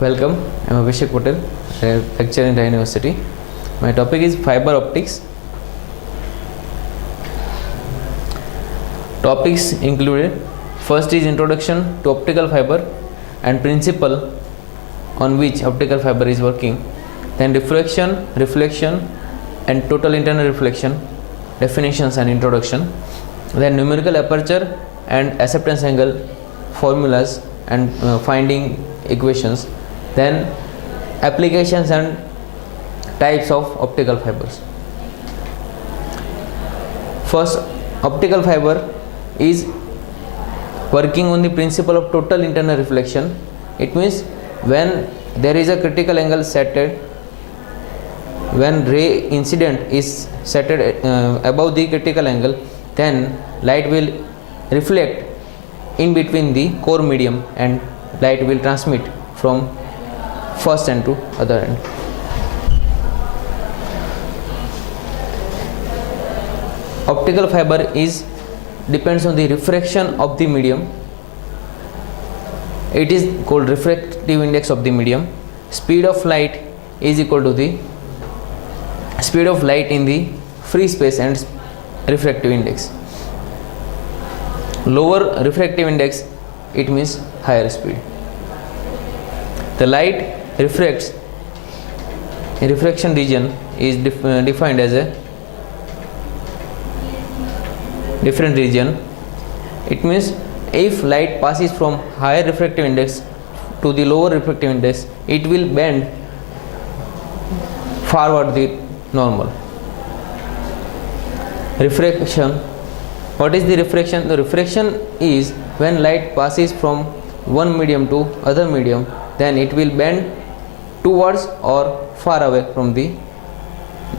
Welcome, I am Abhishek Patel, lecturer in the university. My topic is fiber optics. Topics included: first is introduction to optical fiber and principle on which optical fiber is working, then diffraction, reflection and total internal reflection, definitions and introduction, then numerical aperture and acceptance angle formulas and finding equations, then applications and types of optical fibers. First, optical fiber is working on the principle of total internal reflection. It means when there is a critical angle set at, when ray incident is set at above the critical angle, then light will reflect in between the core medium and light will transmit from first end to other end. Optical fiber is depends on the refraction of the medium. It is called refractive index of the medium. Speed of light is equal to the speed of light in the free space and refractive index. Lower refractive index, it means higher speed. The light refracts in refraction region is defined as a different region. It means if light passes from higher refractive index to the lower refractive index, it will bend forward the normal. Refraction. What is the refraction? The refraction is when light passes from one medium to other medium, then it will bend towards or far away from the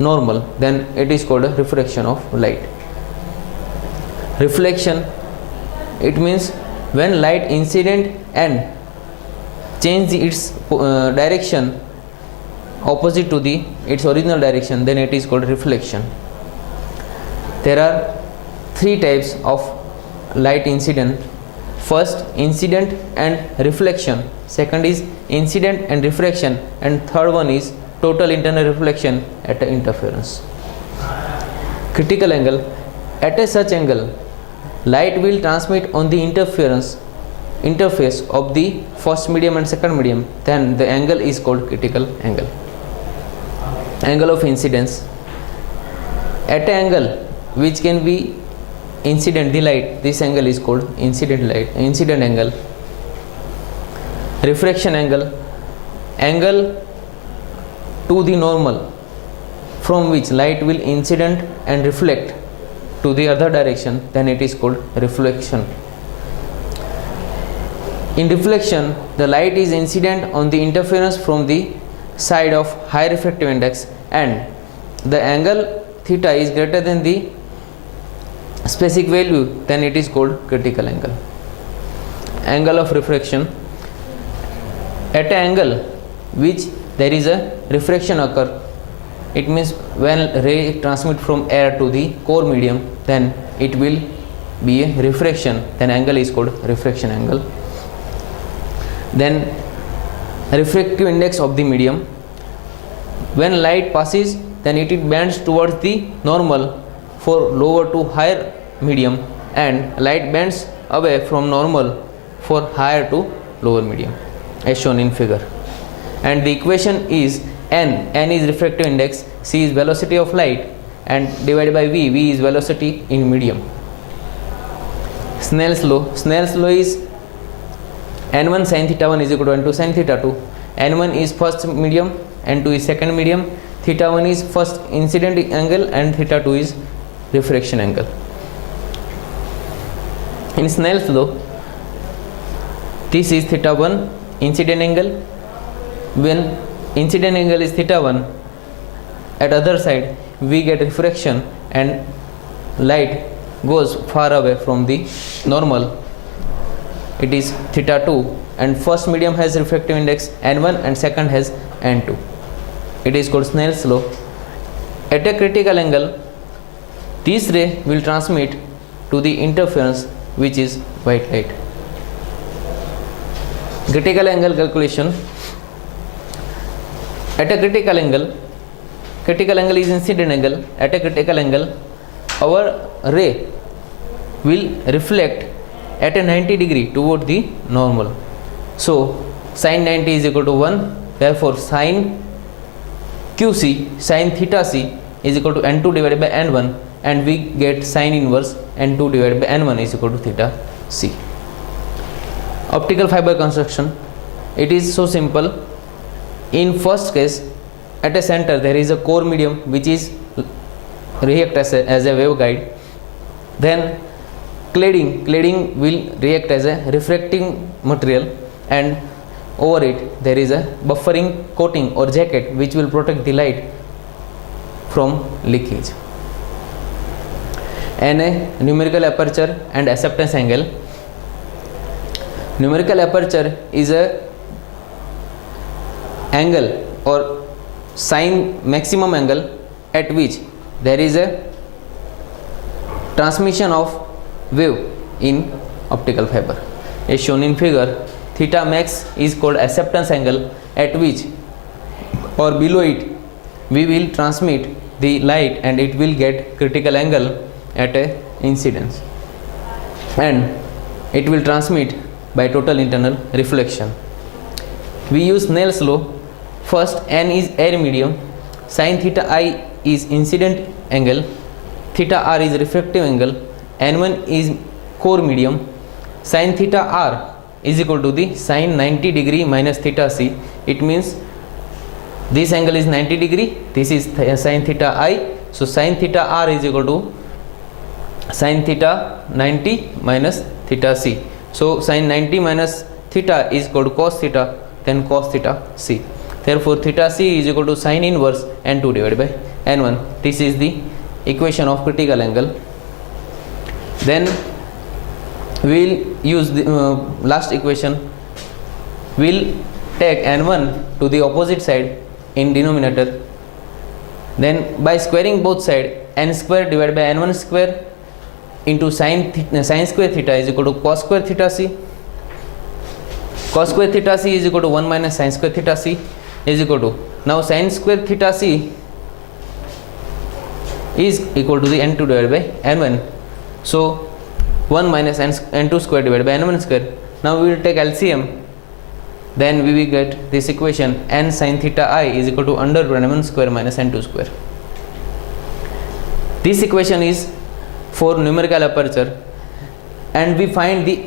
normal, then it is called a refraction of light. Reflection, it means when light incident and change its direction opposite to the its original direction, then it is called reflection. There are three types of light incident. First, incident and reflection. Second is incident and refraction, and third one is total internal reflection at an interference. Critical angle. At a such angle, light will transmit on the interface of the first medium and second medium, then the angle is called critical angle. Angle of incidence. At an angle which can be incident the light, this angle is called incident angle. Refraction angle, angle to the normal from which light will incident and reflect to the other direction, then it is called reflection. In reflection, the light is incident on the interference from the side of high refractive index and the angle theta is greater than the specific value, then it is called critical angle. Angle of refraction. At an angle which there is a refraction occur, it means when ray transmit from air to the core medium, then it will be a refraction, then angle is called refraction angle. Then refractive index of the medium. When light passes, then it bends towards the normal for lower to higher medium, and light bends away from normal for higher to lower medium, as shown in figure. And the equation is n is refractive index, c is velocity of light, and divided by v is velocity in medium. Snell's law is n1 sin theta 1 is equal to n2 sin theta 2. n1 is first medium, n2 is second medium, theta 1 is first incident angle and theta 2 is refraction angle. In Snell's law, this is theta 1 incident angle. When incident angle is theta 1, at other side we get refraction and light goes far away from the normal, it is theta 2, and first medium has refractive index n1 and second has n2. It is called Snell's law. At a critical angle, this ray will transmit to the interference which is white light. Critical angle calculation. At a critical angle is incident angle. At a critical angle, our ray will reflect at a 90 degree toward the normal. So sin 90 is equal to 1. Therefore sin QC, sin theta C is equal to n2 divided by n1, and we get sin inverse n2 divided by n1 is equal to theta C. Optical fiber construction, it is so simple. In first case, at a center there is a core medium which is react as a waveguide. Then cladding will react as a refracting material, and over it there is a buffering coating or jacket which will protect the light from leakage. And a numerical aperture and acceptance angle. Numerical aperture is a angle or maximum angle at which there is a transmission of wave in optical fiber. As shown in figure, theta max is called acceptance angle, at which or below it we will transmit the light and it will get critical angle at a incidence, and it will transmit by total internal reflection. We use Snells law. First, n is air medium, sin theta I is incident angle, theta r is refractive angle, n1 is core medium, sin theta r is equal to the sin 90 degree minus theta c. It means this angle is 90 degree, this is sin theta I, so sin theta r is equal to sin theta 90 minus theta c. So sin 90 minus theta is equal to cos theta, then cos theta c. Therefore theta c is equal to sin inverse n2 divided by n1. This is the equation of critical angle. Then we will use the last equation. We will take n1 to the opposite side in denominator. Then by squaring both sides, n square divided by n1 square into sin square theta is equal to cos square theta c. Cos square theta c is equal to 1 minus sin square theta c is equal to, now sin square theta c is equal to the n2 divided by n1. So 1 minus n2 square divided by n1 square. Now we will take LCM. Then we will get this equation, n sin theta I is equal to under root n1 square minus n2 square. This equation is for numerical aperture, and we find the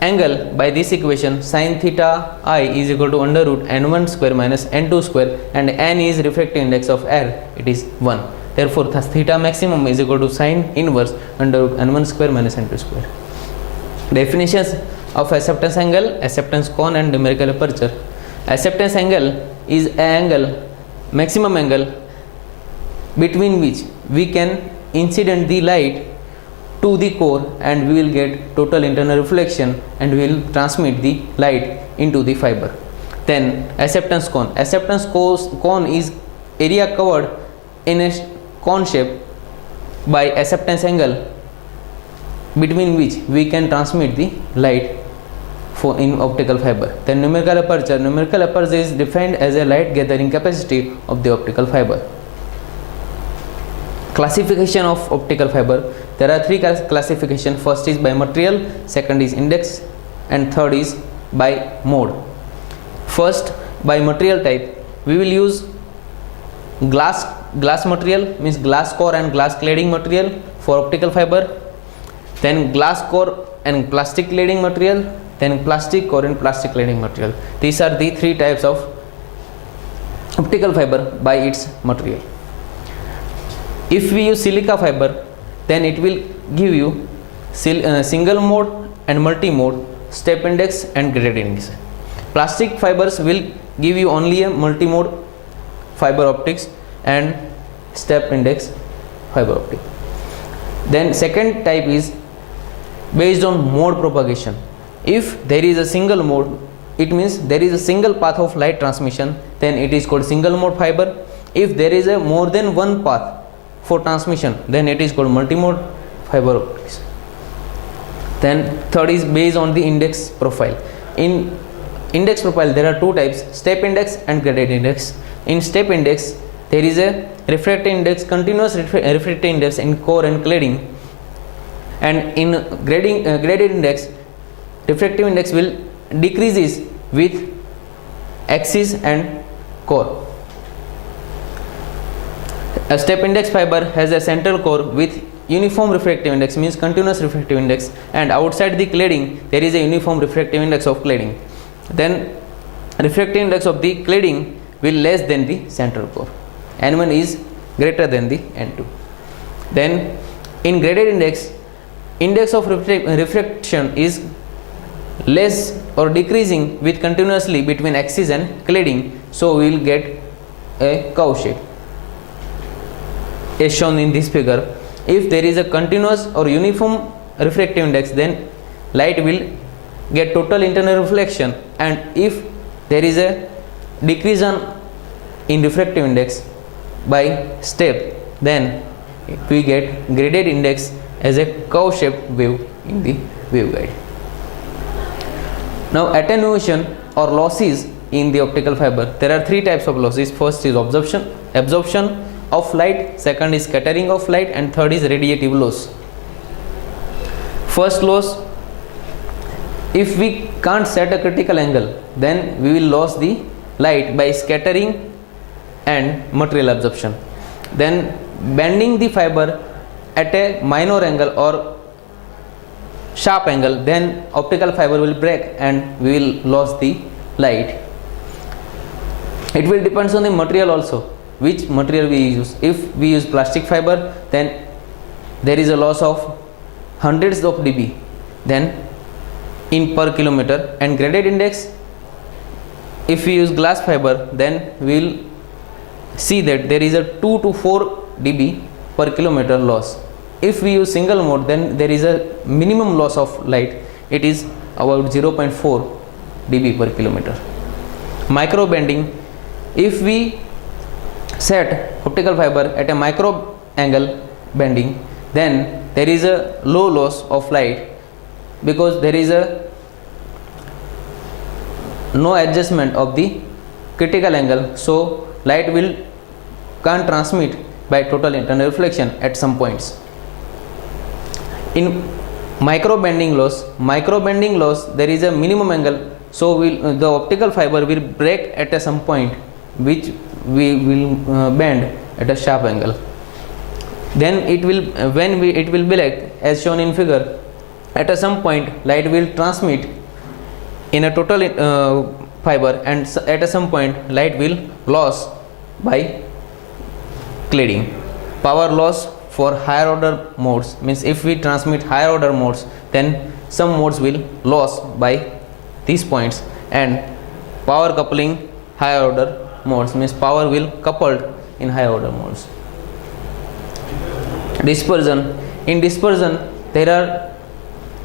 angle by this equation, sin theta I is equal to under root n1 square minus n2 square, and n is refractive index of air, it is 1. Therefore theta maximum is equal to sin inverse under root n1 square minus n2 square. Definitions of acceptance angle, acceptance cone, and numerical aperture. Acceptance angle is an angle, maximum angle, between which we can incident the light to the core, and we will get total internal reflection, and we will transmit the light into the fiber. Then acceptance cone. Acceptance cone is area covered in a cone shape by acceptance angle, between which we can transmit the light for in optical fiber. Then numerical aperture. Numerical aperture is defined as a light gathering capacity of the optical fiber. Classification of optical fiber. There are three classification. First is by material, second is index, and third is by mode. First, by material type, we will use glass material, means glass core and glass cladding material for optical fiber. Then glass core and plastic cladding material, then plastic core and plastic cladding material. These are the three types of optical fiber by its material. If we use silica fiber, then it will give you single mode and multi mode, step index and graded index. Plastic fibers will give you only a multi mode fiber optics and step index fiber optic. Then second type is based on mode propagation. If there is a single mode, it means there is a single path of light transmission, then it is called single mode fiber. If there is a more than one path for transmission, then it is called multi-mode fiber optics. Then third is based on the index profile. In index profile there are two types, step index and graded index. In step index there is a refractive index, continuous refractive index in core and cladding, and in graded index refractive index will decreases with axis and core. A step index fiber has a central core with uniform refractive index, means continuous refractive index, and outside the cladding there is a uniform refractive index of cladding. Then refractive index of the cladding will less than the central core. N1 is greater than the N2. Then in graded index of refraction is less or decreasing with continuously between axis and cladding, so we will get a curve shape as shown in this figure. If there is a continuous or uniform refractive index, then light will get total internal reflection, and if there is a decrease in refractive index by step, then we get graded index as a curve shaped wave in the waveguide. Now attenuation or losses in the optical fiber, there are three types of losses. First is absorption of light, second is scattering of light, and third is radiative loss. First loss, if we can't set a critical angle, then we will lose the light by scattering and material absorption. Then bending the fiber at a minor angle or sharp angle, then optical fiber will break and we will lose the light. It will depends on the material also, which material we use. If we use plastic fiber, then there is a loss of hundreds of dB then in per kilometer, and graded index, if we use glass fiber, then we will see that there is a 2 to 4 dB per kilometer loss. If we use single mode, then there is a minimum loss of light, it is about 0.4 dB per kilometer. Micro bending, if we set optical fiber at a micro angle bending, then there is a low loss of light because there is a no adjustment of the critical angle, so light will can't transmit by total internal reflection at some points. In micro bending loss, there is a minimum angle, so the optical fiber will break at some point which we will bend at a sharp angle. Then it will it will be like as shown in figure, at some point light will transmit in a total fiber, and at some point light will loss by cladding. Power loss for higher order modes, means if we transmit higher order modes, then some modes will loss by these points, and power coupling higher order modes, means power will coupled in higher order modes. Dispersion, in dispersion there are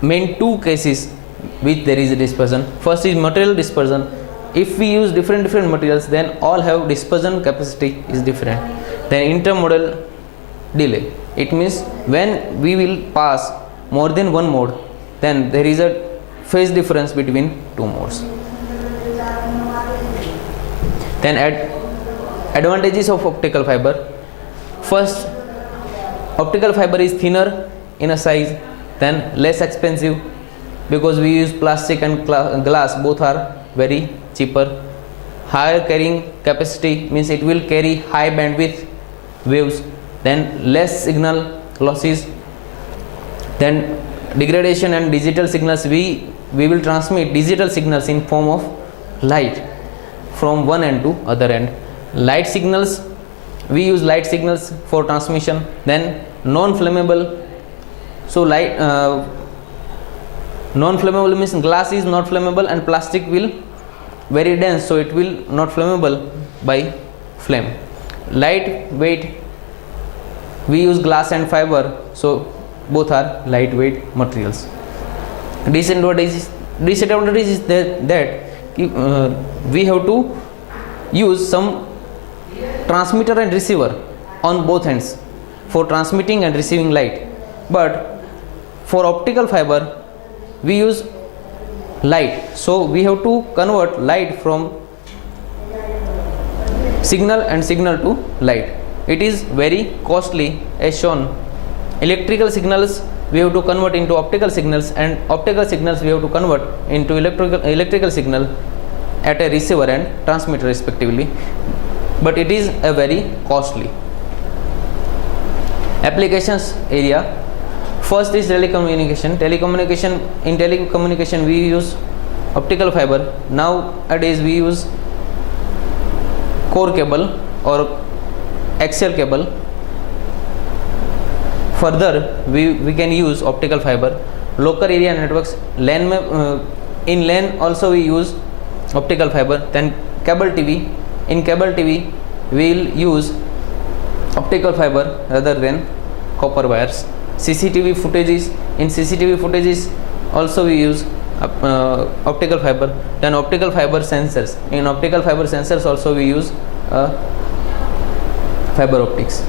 main two cases which there is a dispersion. First is material dispersion. If we use different materials, then all have dispersion capacity is different. Then intermodal delay, it means when we will pass more than one mode, then there is a phase difference between two modes. Then advantages of optical fiber. First, optical fiber is thinner in a size, then less expensive because we use plastic and glass, both are very cheaper. Higher carrying capacity, means it will carry high bandwidth waves, then less signal losses. Then degradation and digital signals, we will transmit digital signals in form of light from one end to other end. Light signals, we use light signals for transmission. Then non-flammable, so light non-flammable means glass is not flammable and plastic will very dense, so it will not flammable by flame. Lightweight, we use glass and fiber, so both are lightweight materials. Disadvantage is that we have to use some transmitter and receiver on both ends for transmitting and receiving light, but for optical fiber we use light, so we have to convert light from signal and signal to light. It is very costly as shown. Electrical signals we have to convert into optical signals, and optical signals we have to convert into electrical signal at a receiver and transmitter respectively, but it is a very costly. Applications area. First is telecommunication. In telecommunication we use optical fiber. Nowadays we use core cable or axial cable. Further we can use optical fiber. Local area networks, in LAN also we use optical fiber. Then cable TV. In cable TV we will use optical fiber rather than copper wires. CCTV footages. In CCTV footages also we use optical fiber. Then optical fiber sensors. In optical fiber sensors also we use fiber optics.